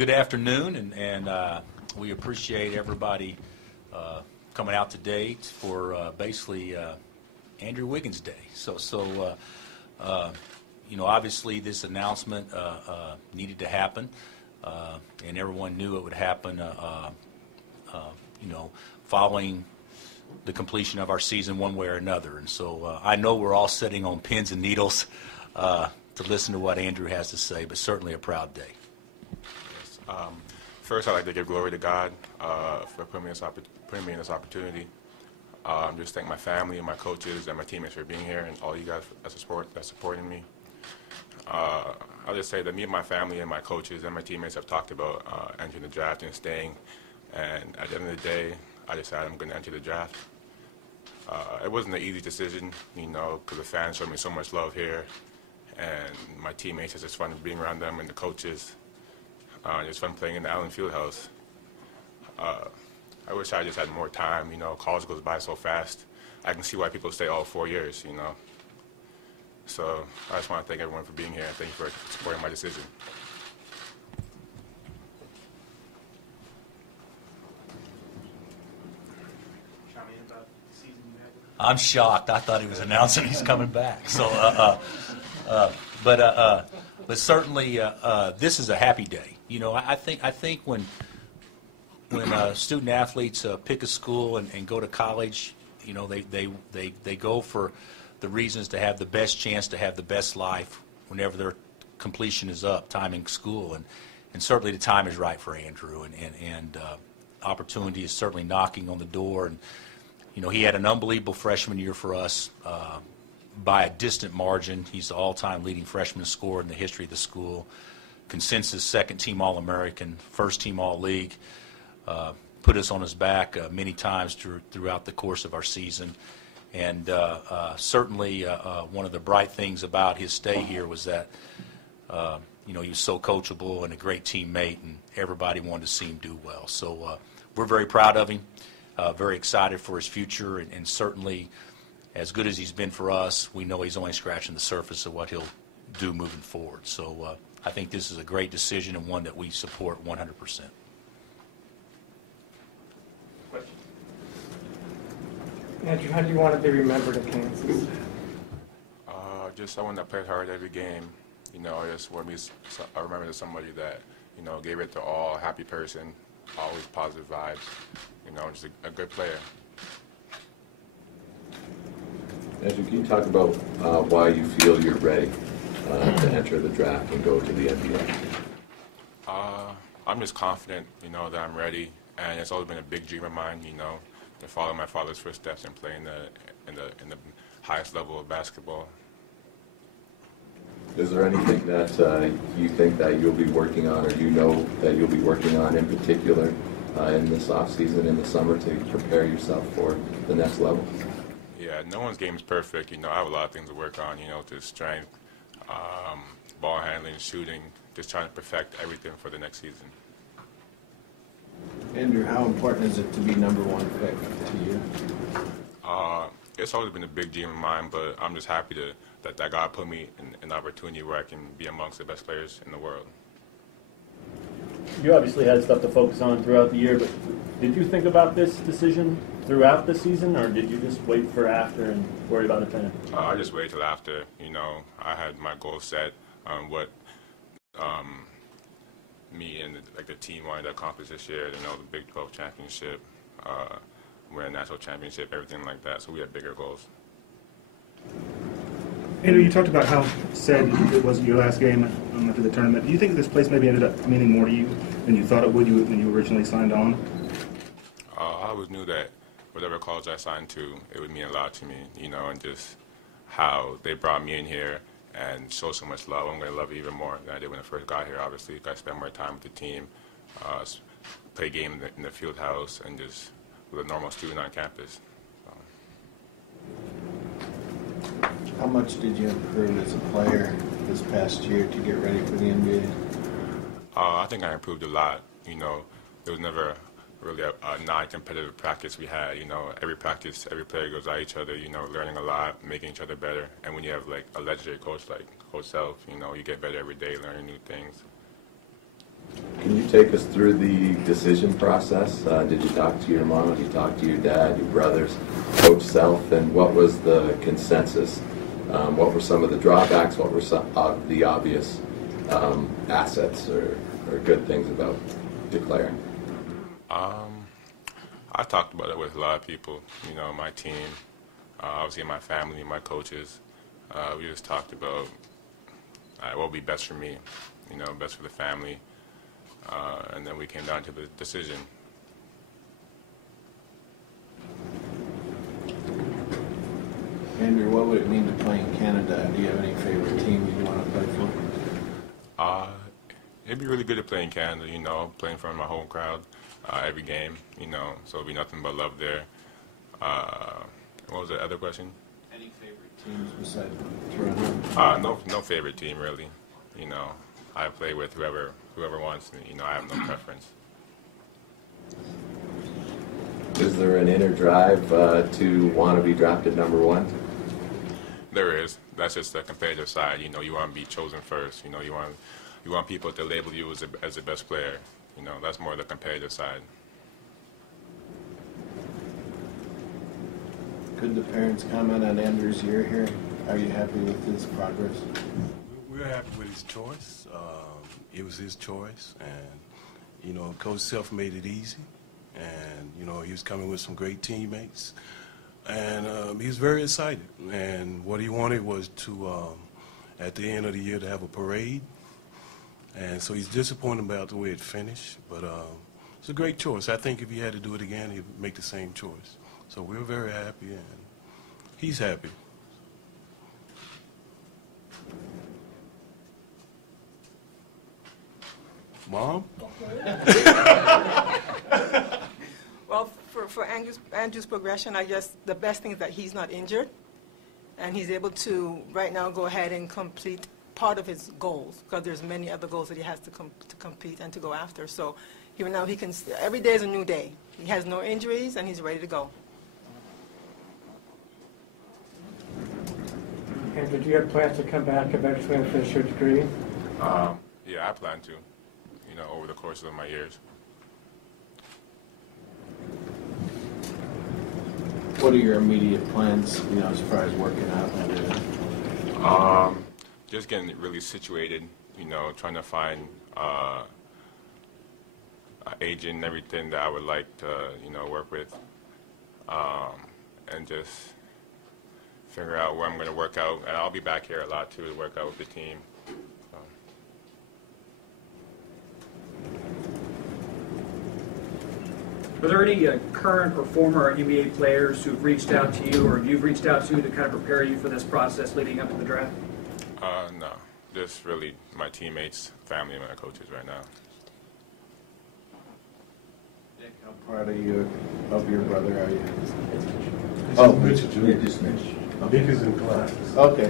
Good afternoon, and we appreciate everybody coming out today for basically Andrew Wiggins Day. So obviously this announcement needed to happen, and everyone knew it would happen, following the completion of our season one way or another. And so I know we're all sitting on pins and needles to listen to what Andrew has to say, but certainly a proud day. Yes. First, I'd like to give glory to God for putting me in this opportunity. Just thank my family and my coaches and my teammates for being here, and all you guys that's supporting me. I'll just say that me and my family and my coaches and my teammates have talked about entering the draft and staying. And at the end of the day, I decided I'm going to enter the draft. It wasn't an easy decision, because the fans showed me so much love here, and my teammates, it's just fun being around them and the coaches. It's fun playing in the Allen Fieldhouse. I wish I just had more time. College goes by so fast. I can see why people stay all 4 years. So I just want to thank everyone for being here, and thank you for supporting my decision. I'm shocked. I thought he was announcing he's coming back. So, but certainly this is a happy day. I think when student athletes pick a school and go to college, they go for the reasons to have the best chance to have the best life whenever their completion is up, timing school, and certainly the time is right for Andrew, and opportunity is certainly knocking on the door. And he had an unbelievable freshman year for us by a distant margin. He's the all-time leading freshman scorer in the history of the school, consensus second-team All-American, first-team All-League. Put us on his back many times throughout the course of our season. And certainly one of the bright things about his stay here was that he was so coachable and a great teammate, and everybody wanted to see him do well. So we're very proud of him, very excited for his future, and certainly as good as he's been for us, we know he's only scratching the surface of what he'll do moving forward. So I think this is a great decision and one that we support 100%. Andrew, how do you want to be remembered in Kansas? Just someone that played hard every game. I just want to be I remember as somebody that, gave it to all, happy person, always positive vibes, just a good player. Andrew, can you talk about why you feel you're ready to enter the draft and go to the NBA? I'm just confident, that I'm ready, and it's always been a big dream of mine, to follow my father's footsteps and play in the highest level of basketball. Is there anything that you think that you'll be working on, or that you'll be working on in particular in this offseason, in the summer, to prepare yourself for the next level? Yeah, no one's game is perfect. I have a lot of things to work on, to strength, ball handling, shooting, just trying to perfect everything for the next season. Andrew, how important is it to be number one pick to you? It's always been a big dream of mine, but I'm just happy that God put me in an opportunity where I can be amongst the best players in the world. You obviously had stuff to focus on throughout the year, but did you think about this decision throughout the season, or did you just wait for after and worry about it then? I just waited till after. I had my goals set on what me and the team wanted to accomplish this year. The Big 12 championship, win a national championship, everything like that. So we had bigger goals. Andrew, you talked about how sad it was your last game after the tournament. Do you think this place maybe ended up meaning more to you than you thought it would when you originally signed on? I always knew that whatever college I signed to, it would mean a lot to me, and just how they brought me in here and showed so much love. I'm going to love it even more than I did when I first got here, obviously. I spent more time with the team, play games in the field house, and just with a normal student on campus. How much did you improve as a player this past year to get ready for the NBA? I think I improved a lot. There was never really a non-competitive practice we had. Every practice, every player goes at each other, learning a lot, making each other better. And when you have, a legendary coach like Coach Self, you get better every day, learning new things. Can you take us through the decision process? Did you talk to your mom? Did you talk to your dad, your brothers, Coach Self, and what was the consensus? What were some of the drawbacks? What were some of the obvious assets or good things about declaring? I talked about it with a lot of people, you know, my team, obviously my family, my coaches. We just talked about what would be best for me, you know, best for the family. And then we came down to the decision. Andrew, what would it mean to play in Canada? Do you have any favorite team you want to play for? It'd be really good to play in Canada, you know, playing for my home crowd every game, you know, so it'll be nothing but love there. What was the other question? Any favorite teams besides Toronto? No favorite team, really. You know, I play with whoever wants me. You know, I have no preference. Is there an inner drive to want to be drafted #1? There is. That's just the competitive side. You know, you want to be chosen first. You know, you want people to label you as the best player. You know, that's more the competitive side. Could the parents comment on Andrew's year here? Are you happy with his progress? We're happy with his choice. It was his choice, and you know, Coach Self made it easy, and you know, he was coming with some great teammates, and he was very excited. And what he wanted was to, at the end of the year, to have a parade. And so he's disappointed about the way it finished, but it's a great choice. I think if he had to do it again, he'd make the same choice. So we're very happy, and he's happy. Mom? Well, for Andrew's progression, I guess the best thing is that he's not injured, and he's able to right now go ahead and complete part of his goals, because there's many other goals that he has to complete and to go after. So even now he can, every day is a new day. He has no injuries, and he's ready to go. Andrew, do you have plans to come back eventually and finish your degree? Yeah, I plan to, you know, over the course of my years. What are your immediate plans, you know, as far as working out and everything? Just getting really situated, you know, trying to find an agent and everything that I would like to, you know, work with, and just figure out where I'm going to work out. And I'll be back here a lot, too, to work out with the team. Are there any current or former NBA players who've reached out to you, or you've reached out to kind of prepare you for this process leading up to the draft? No, just really my teammates, family, and my coaches right now. Nick, how proud are you of your brother, are you? Oh, Mitchell Jr. Just Mitch. Nick is in class. Okay.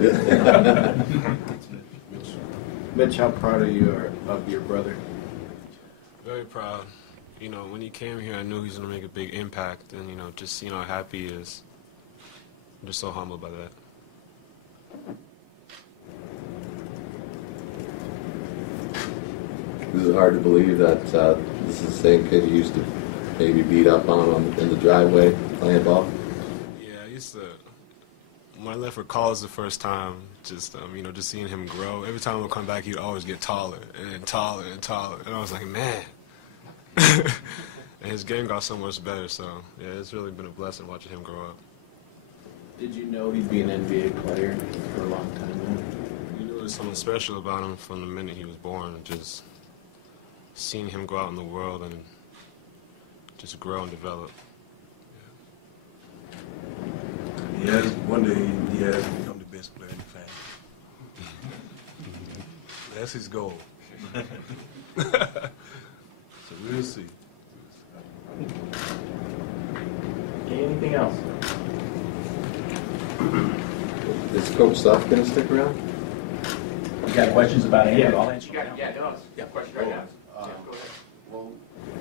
Mitch, how proud are you of your brother? Very proud. You know, when he came here, I knew he was going to make a big impact, and, you know, just seeing how happy he is, I'm just so humbled by that. Is it hard to believe that this is the same kid you used to maybe beat up on in the driveway playing ball? Yeah, I used to, when I left for college the first time, just, you know, just seeing him grow. Every time I would come back, he'd always get taller and taller and taller, and I was like, man. And his game got so much better, so yeah, it's really been a blessing watching him grow up. Did you know he'd be an NBA player for a long time now? You knew there was something special about him from the minute he was born, just seeing him go out in the world and just grow and develop. Yeah. One day he has to become the best player in the family. That's his goal. So we'll see. Okay, anything else? Is Coach Self going to stick around? You got questions about Andrew? Yeah. I'll answer them. Yeah, question right now. Well,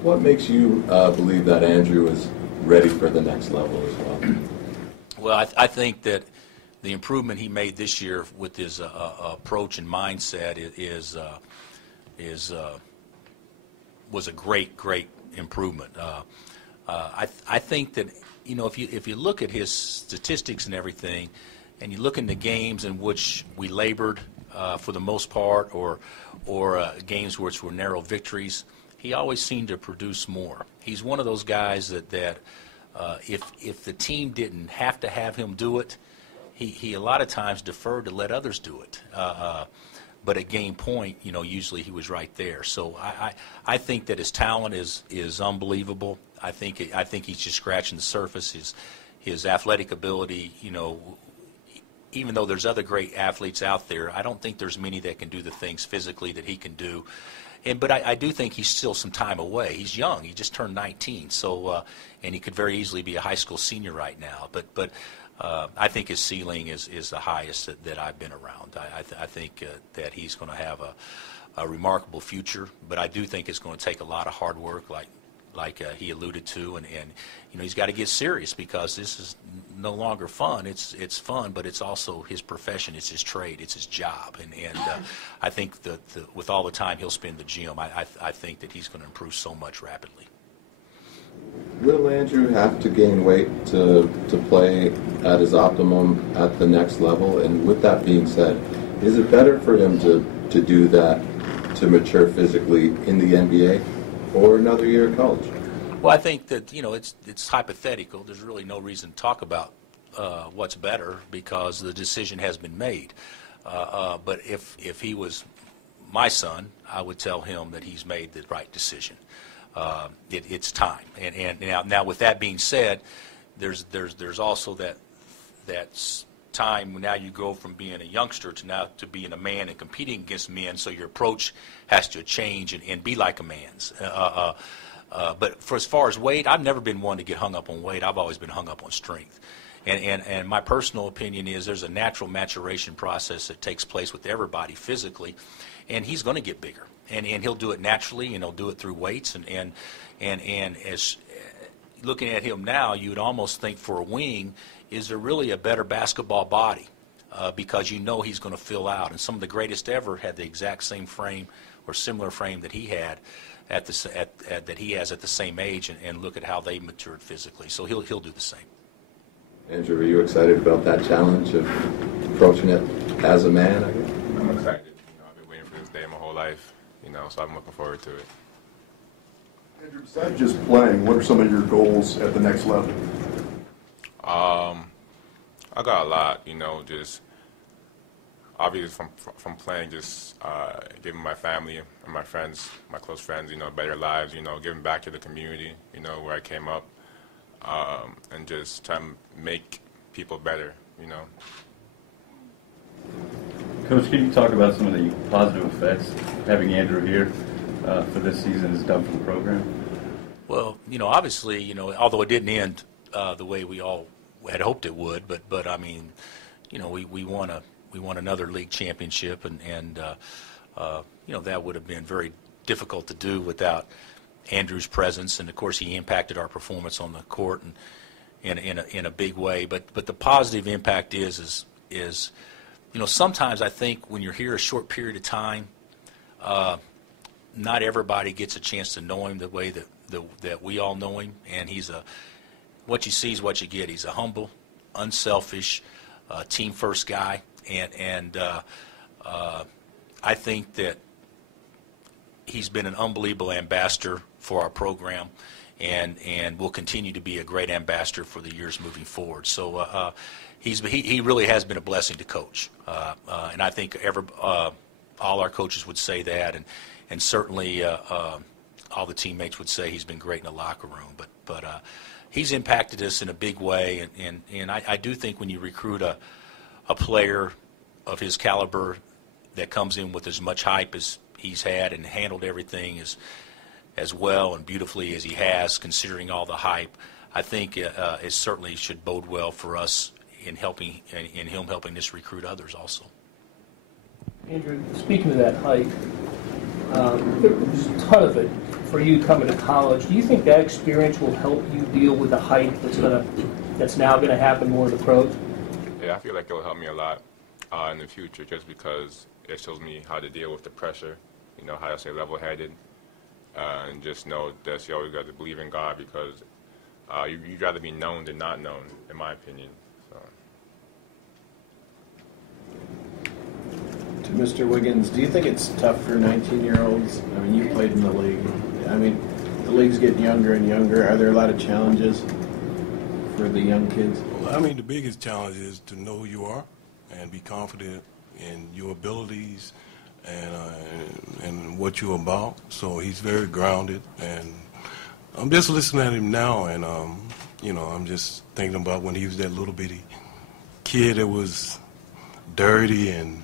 what makes you believe that Andrew is ready for the next level as well? Well, I think that the improvement he made this year with his approach and mindset is was a great improvement. I think that, you know, if you look at his statistics and everything, and you look in the games in which we labored for the most part, or games which were narrow victories, he always seemed to produce more. He's one of those guys that if the team didn't have to have him do it, he a lot of times deferred to let others do it. But at game point, you know, usually he was right there. So I think that his talent is unbelievable. I think he's just scratching the surface. His athletic ability, you know, even though there's other great athletes out there, I don't think there's many that can do the things physically that he can do. But I do think he's still some time away. He's young. He just turned 19, so and he could very easily be a high school senior right now. But I think his ceiling is the highest that I've been around. I think that he's going to have a remarkable future. But I do think it's going to take a lot of hard work, like he alluded to, and you know, he's got to get serious, because this is no longer fun. It's fun, but it's also his profession. It's his trade. It's his job. And I think that with all the time he'll spend in the gym, I think that he's going to improve so much rapidly. Will Andrew have to gain weight to play at his optimum at the next level? And with that being said, is it better for him to do that, to mature physically in the NBA, or another year of college? Well, I think that, you know, it's hypothetical. There's really no reason to talk about what's better, because the decision has been made. But if he was my son, I would tell him that he's made the right decision. It's time. And now with that being said, there's also that time when now you go from being a youngster to being a man and competing against men, so your approach has to change and be like a man's. But for as far as weight, I've never been one to get hung up on weight. I've always been hung up on strength. And my personal opinion is there's a natural maturation process that takes place with everybody physically, and he's going to get bigger. And he'll do it naturally, and he'll do it through weights. And as looking at him now, you would almost think for a wing, is there really a better basketball body? Because you know he's going to fill out. And some of the greatest ever had the exact same frame or similar frame that he had that he has at the same age, and look at how they matured physically. So he'll do the same. Andrew, are you excited about that challenge of approaching it as a man, I guess? I'm excited. You know, I've been waiting for this day my whole life, you know, so I'm looking forward to it. Andrew, besides just playing, what are some of your goals at the next level? I got a lot, you know, just obviously from playing, just giving my family and my friends, my close friends, you know, better lives, you know, giving back to the community, you know, where I came up, and just trying to make people better, you know. Coach, can you talk about some of the positive effects having Andrew here for this season has done for the program? Well, you know, obviously, you know, although it didn't end the way we all had hoped it would, but I mean, you know, we won another league championship, and you know, that would have been very difficult to do without Andrew's presence, and of course he impacted our performance on the court and in a big way. But the positive impact is you know, sometimes I think when you're here a short period of time, not everybody gets a chance to know him the way that we all know him, and what you see is what you get. He's a humble, unselfish, team first guy, and I think that he's been an unbelievable ambassador for our program, and will continue to be a great ambassador for the years moving forward. So he really has been a blessing to coach, and I think all our coaches would say that, and certainly all the teammates would say he's been great in the locker room. But he's impacted us in a big way, and I do think when you recruit a player of his caliber that comes in with as much hype as he's had and handled everything as well and beautifully as he has, considering all the hype, I think it certainly should bode well for us in him helping us recruit others also. Andrew, speaking of that hype, there's a ton of it for you coming to college. Do you think that experience will help you deal with the hype that's now going to happen more in the pros? Yeah, I feel like it will help me a lot in the future, just because it shows me how to deal with the pressure, you know, how to stay level-headed, and just know that you always got to believe in God because you'd rather be known than not known, in my opinion. To Mr. Wiggins, do you think it's tough for 19-year-olds? I mean, you played in the league. I mean, the league's getting younger and younger. Are there a lot of challenges for the young kids? Well, I mean, the biggest challenge is to know who you are and be confident in your abilities and what you're about. So he's very grounded, and I'm just listening at him now, and I'm just thinking about when he was that little bitty kid that was dirty and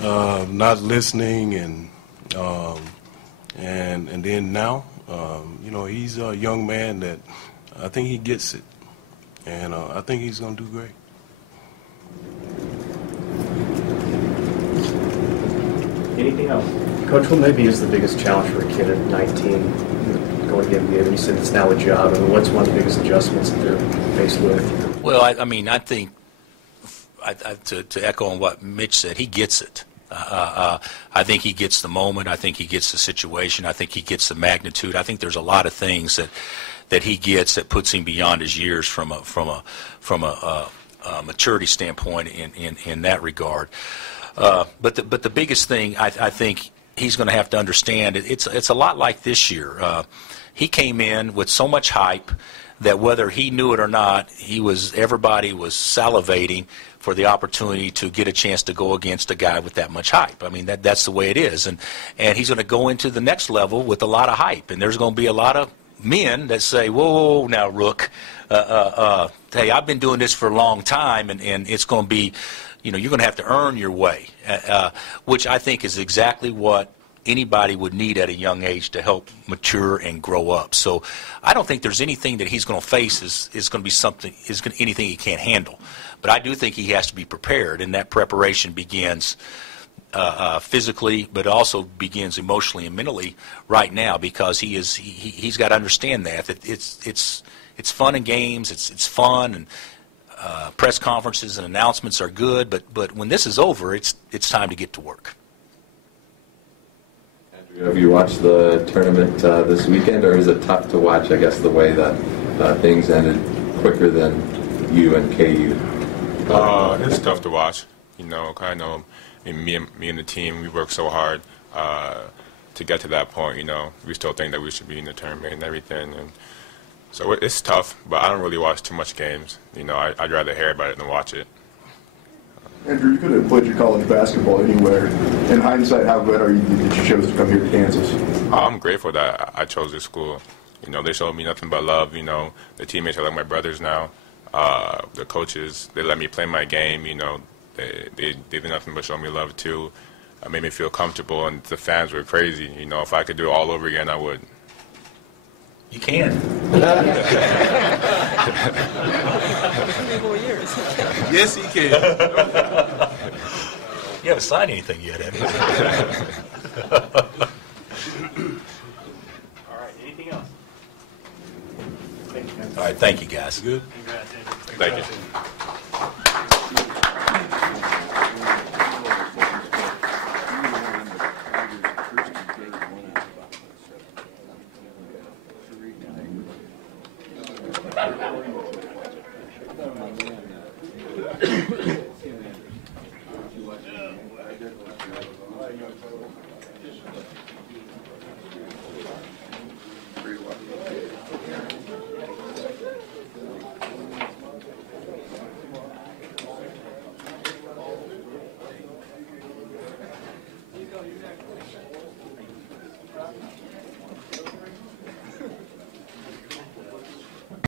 not listening, and then now, he's a young man that I think he gets it, and I think he's going to do great. Anything else? Coach, what maybe is the biggest challenge for a kid at 19 going to the NBA? When you said it's now a job, I mean, what's one of the biggest adjustments that they're faced with? Well, I think, to echo on what Mitch said, he gets it. I think he gets the moment. I think he gets the situation. I think he gets the magnitude. I think there's a lot of things that he gets that puts him beyond his years from a maturity standpoint in that regard. But the biggest thing I think he's going to have to understand, it's a lot like this year. He came in with so much hype that whether he knew it or not, everybody was salivating for the opportunity to get a chance to go against a guy with that much hype. I mean, that's the way it is. And he's going to go into the next level with a lot of hype. And there's going to be a lot of men that say, whoa, now, Rook, hey, I've been doing this for a long time, and it's going to be, you're going to have to earn your way, which I think is exactly what anybody would need at a young age to help mature and grow up. So I don't think there's anything that he's going to face is going to be anything he can't handle. But I do think he has to be prepared, and that preparation begins physically, but also begins emotionally and mentally right now, because he's got to understand that it's fun and games, it's fun, and press conferences and announcements are good, but when this is over, it's time to get to work. Have you watched the tournament this weekend, or is it tough to watch, I guess, the way that things ended quicker than you and KU? It's tough to watch. I know me and the team, we worked so hard to get to that point. We still think that we should be in the tournament and everything. And so it's tough, but I don't really watch too much games. I'd rather hear about it than watch it. Andrew, you could have played your college basketball anywhere. In hindsight, how glad are you that you chose to come here to Kansas? I'm grateful that I chose this school. They showed me nothing but love. The teammates are like my brothers now. The coaches, they let me play my game. They did nothing but show me love too. It made me feel comfortable, and the fans were crazy. If I could do it all over again, I would. You can. 3 more years. Yes, he can. You haven't signed anything yet, have you? All right, anything else? Thank you, guys. All right, thank you, guys. Good. Congrats, Andrew. Thank you.